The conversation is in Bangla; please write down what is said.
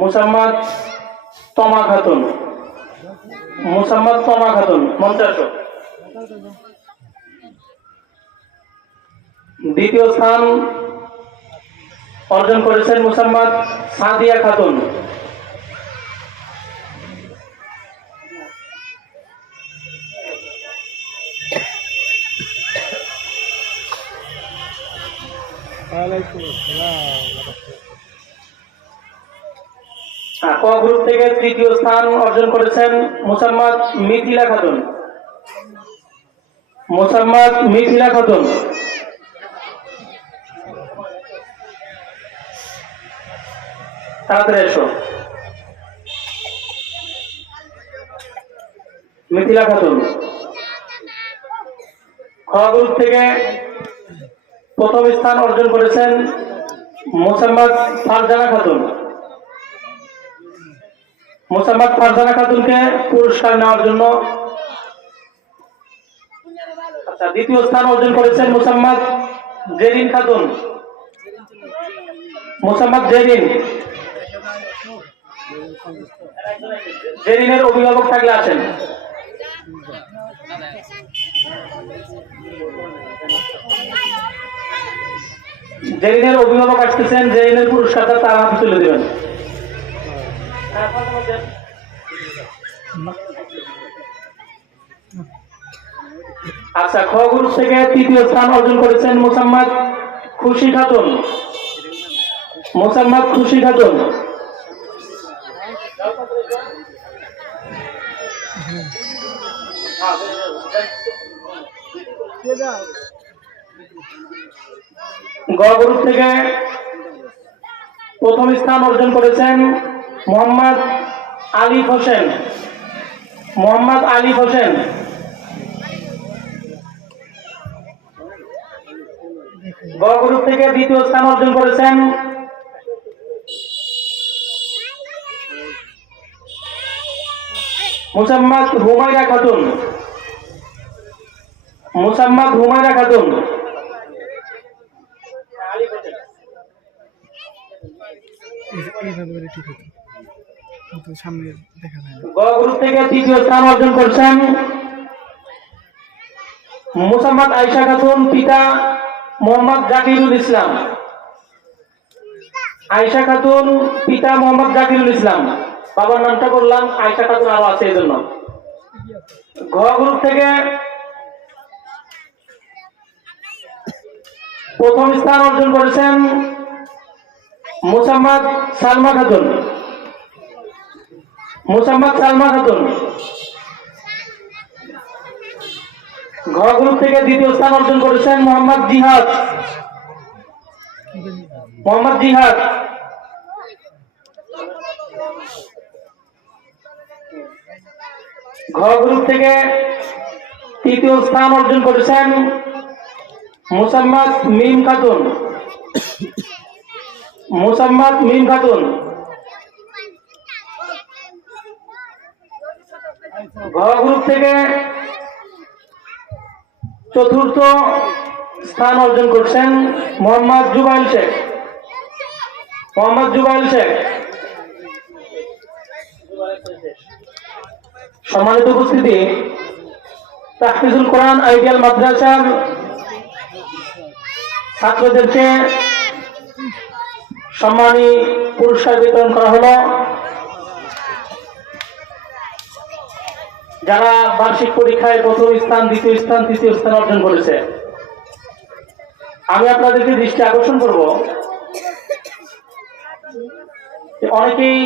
মুসাম্মাদ তমা খাতুন, মুসাম্মাদ তমা খাতুন 50। দ্বিতীয় স্থান অর্জন করেছেন মুসাম্মাদ সাদিয়া খাতুন। ক গ্রুপ থেকে তৃতীয় স্থান অর্জন করেছেন মুসাম্মাদ মিথিলা খাতুন, মুসাম্মাদ মিথিলা খাতুন। তাড়াতাড়ি এসো। মিথিলা খাতুন। খ গ্রুপ থেকে প্রথম স্থান অর্জন করেছেন মুসাম্মাদ ফারজানা খাতুন। মুসাম্মাদ ফারজানা খাতুনকে পুরস্কার নেওয়ার জন্য দ্বিতীয় স্থান অর্জন করেছেন মুসাম্মাদ জেরিন খাতুন। মুসাম্মাদ জেরিন। জেরিনের অভিভাবক থাকলে আছেন। জেরিনের অভিভাবক আসতেছেন, জেরিনের পুরস্কারটা তার হাতে তুলে দেবেন। আচ্ছা, খ গ্রুপ থেকে তৃতীয় স্থান অর্জন করেছেন মুসাম্মাদ খুশি খাতুন। মুসাম্মাদ খুশি খাতুন। গ গ্রুপ থেকে প্রথম স্থান অর্জন করেছেন মোহাম্মদ আলিফ হোসেন। মোহাম্মদ আলিফ হোসেন। গ গ্রুপ থেকে দ্বিতীয় স্থান অর্জন করেছেন মুসাম্মাদ হুমায়রা খাতুন। মুসাম্মাদ হুমায়রা খাতুন। গ গ্রুপ থেকে তৃতীয় স্থান অর্জন করছেন মুসাম্মাদ আয়েশা খাতুন, পিতা মোহাম্মদ জাকিরুল ইসলাম। আয়েশা খাতুন, পিতা মোহাম্মদ জাকিরুল ইসলাম। বাবার নামটা বললাম, আয়েশা খাতুন আরো আছে এই জন্য। ঘ গ্রুপ থেকে প্রথম স্থান অর্জন করেছেন মুসাম্মাদ সালমা খাতুন। মুসাম্মাদ সালমা খাতুন। ঘ গ্রুপ থেকে দ্বিতীয় স্থান অর্জন করেছেন মোহাম্মদ জিহাদ। মোহাম্মদ জিহাদ। ঘ গ্রুপ থেকে তৃতীয় স্থান অর্জন করেছেন মুসাম্মাদ মিম খাতুন। মুসাম্মাদ মিম খাতুন। ঘ গ্রুপ থেকে চতুর্থ স্থান অর্জন করছেন মোহাম্মদ জুবাইল শেখ। মোহাম্মদ জুবাইল শেখ। সম্মানিত উপস্থিতি, তাহফিজুল কোরআন আইডিয়াল মাদ্রাসার ছাত্রদেরকে সম্মানী পুরস্কার বিতরণ করা হলো। যারা বার্ষিক পরীক্ষায় প্রথম স্থান, দ্বিতীয় স্থান, তৃতীয় স্থান অর্জন করেছে, আমি আপনাদেরকে দৃষ্টি আকর্ষণ করব, অনেকেই